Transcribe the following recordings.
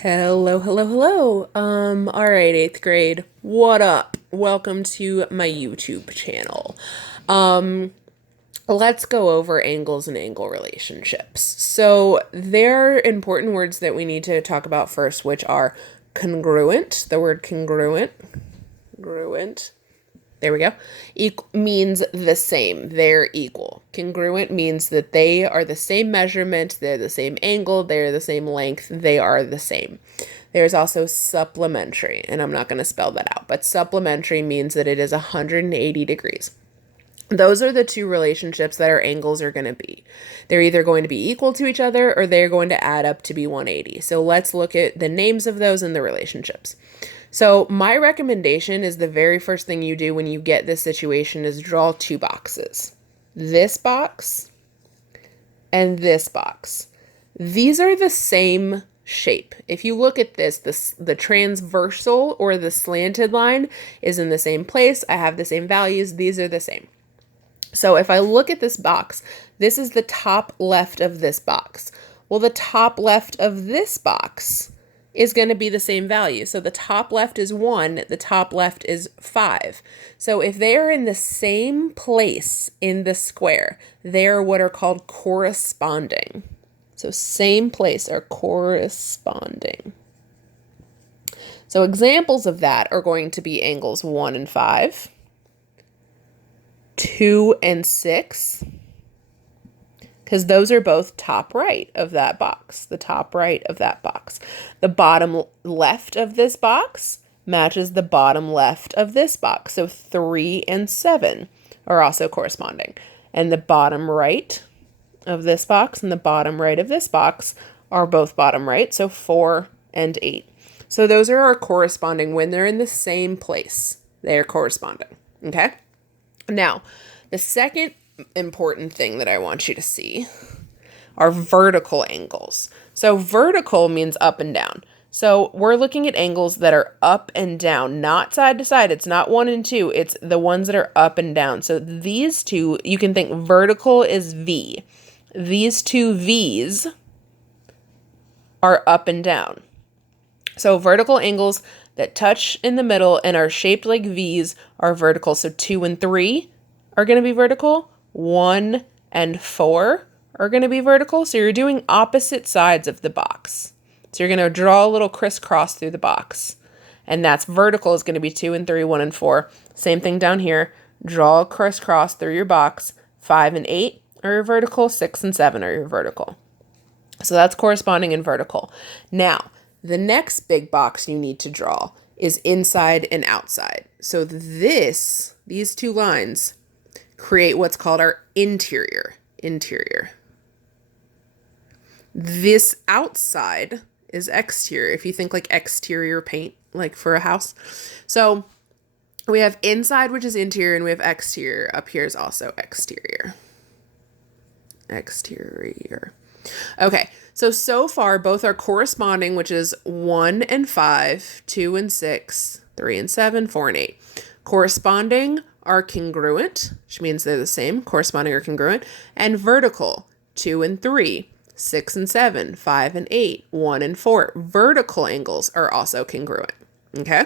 Hello, hello, hello. All right, eighth grade. What up? Welcome to my YouTube channel. Um, let's go over angles and angle relationships. So there are important words that we need to talk about first, which are congruent, the word congruent, there we go. Means the same. They're equal. Congruent means that they are the same measurement, they're the same angle, they're the same length, they are the same. There's also supplementary, and I'm not going to spell that out, but supplementary means that it is 180 degrees. Those are the two relationships that our angles are going to be. They're either going to be equal to each other or they're going to add up to be 180. So let's look at the names of those and the relationships. So my recommendation is the very first thing you do when you get this situation is draw two boxes. This box and this box. These are the same shape. If you look at this, the transversal or the slanted line is in the same place. I have the same values. These are the same. So if I look at this box, this is the top left of this box. Well, the top left of this box is going to be the same value. So the top left is 1, the top left is 5. So if they are in the same place in the square, they are what are called corresponding. So same place are corresponding. So examples of that are going to be angles 1 and 5. 2 and 6, because those are both top right of that box, the top right of that box. The bottom left of this box matches the bottom left of this box, so 3 and 7 are also corresponding. And the bottom right of this box and the bottom right of this box are both bottom right, so 4 and 8. So those are our corresponding when they're in the same place. They are corresponding, okay? Now, the second important thing that I want you to see are vertical angles. So vertical means up and down. So we're looking at angles that are up and down, not side to side. It's not 1 and 2. It's the ones that are up and down. So these two, you can think vertical is V. These two V's are up and down. So vertical angles that touch in the middle and are shaped like V's are vertical. So 2 and 3 are going to be vertical. 1 and 4 are going to be vertical. So you're doing opposite sides of the box. So you're going to draw a little crisscross through the box. And that's vertical is going to be 2 and 3, 1 and 4. Same thing down here. Draw a crisscross through your box. 5 and 8 are your vertical. 6 and 7 are your vertical. So that's corresponding and vertical. Now, the next big box you need to draw is inside and outside. So these two lines create what's called our interior. This outside is exterior. If you think like exterior paint, like for a house. So we have inside, which is interior, and we have exterior. Up here is also exterior. Okay, so far both are corresponding, which is 1 and 5, 2 and 6, 3 and 7, 4 and 8. Corresponding are congruent, which means they're the same, corresponding or congruent, and vertical, 2 and 3, 6 and 7, 5 and 8, 1 and 4. Vertical angles are also congruent, okay?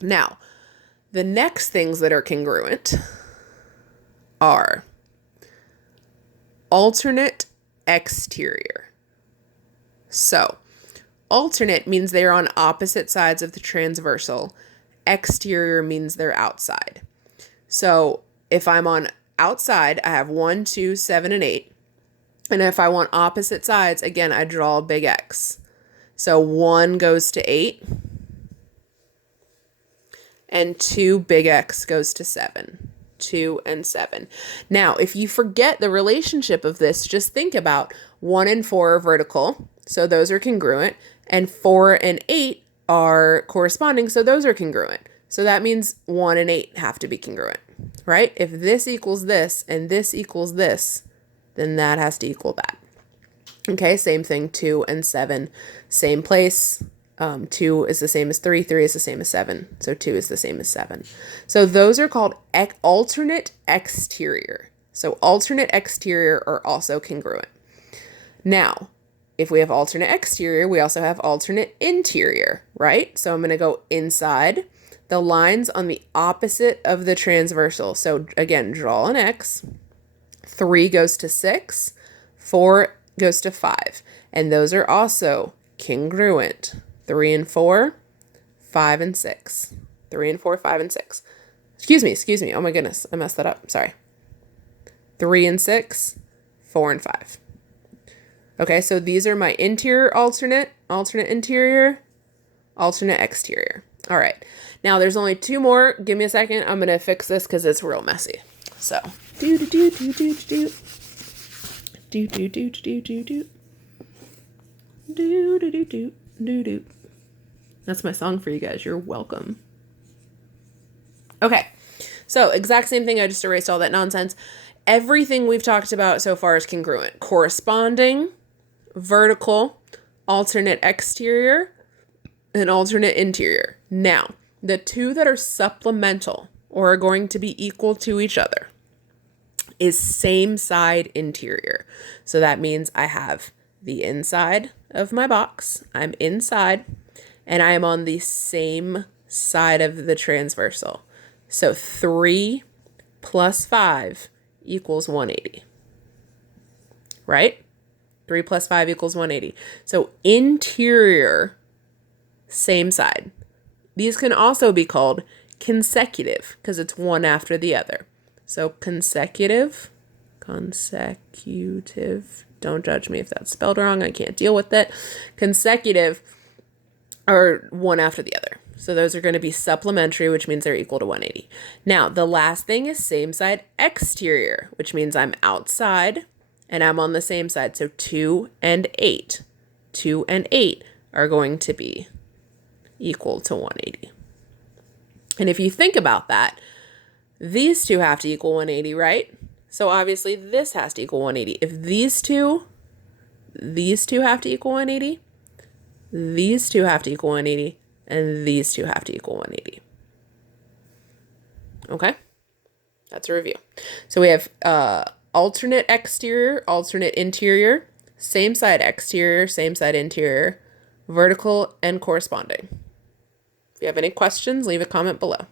Now, the next things that are congruent are alternate exterior. So, alternate means they're on opposite sides of the transversal. Exterior means they're outside. So, if I'm on outside, I have 1, 2, 7, and 8. And if I want opposite sides, again, I draw a big X. So 1 goes to 8. And 2 big X goes to 7. 2 and 7. Now, if you forget the relationship of this, just think about 1 and 4 are vertical, so those are congruent, and 4 and 8 are corresponding, so those are congruent. So that means 1 and 8 have to be congruent, right? If this equals this and this equals this, then that has to equal that. Okay, same thing, 2 and 7, same place. 2 is the same as 3, 3 is the same as 7, so 2 is the same as 7. So those are called alternate exterior. So alternate exterior are also congruent. Now, if we have alternate exterior, we also have alternate interior, right? So I'm going to go inside. The lines on the opposite of the transversal. So again, draw an X. 3 goes to 6. 4 goes to 5. And those are also congruent. 3 and 4, 5 and 6. 3 and 4, 5 and 6. Excuse me. Oh my goodness, I messed that up. Sorry. 3 and 6, 4 and 5. Okay, so these are my interior alternate interior, alternate exterior. All right. Now there's only 2 more. Give me a second. I'm going to fix this because it's real messy. So, That's my song for you guys. You're welcome. Okay. So, exact same thing. I just erased all that nonsense. Everything we've talked about so far is congruent. Corresponding, vertical, alternate exterior, and alternate interior. Now, the 2 that are supplemental or are going to be equal to each other is same side interior. So that means I have the inside of my box. I'm inside and I am on the same side of the transversal. So 3 plus 5 equals 180. Right? 3 plus 5 equals 180. So interior, same side. These can also be called consecutive because it's one after the other. So consecutive, don't judge me if that's spelled wrong. I can't deal with it. Consecutive are one after the other. So those are going to be supplementary, which means they're equal to 180. Now, the last thing is same side exterior, which means I'm outside and I'm on the same side. So 2 and 8. 2 and 8 are going to be equal to 180. And if you think about that, these 2 have to equal 180, right? So obviously this has to equal 180. If these two have to equal 180, these 2 have to equal 180, and these 2 have to equal 180. Okay? That's a review. So we have alternate exterior, alternate interior, same side exterior, same side interior, vertical, and corresponding. If you have any questions, leave a comment below.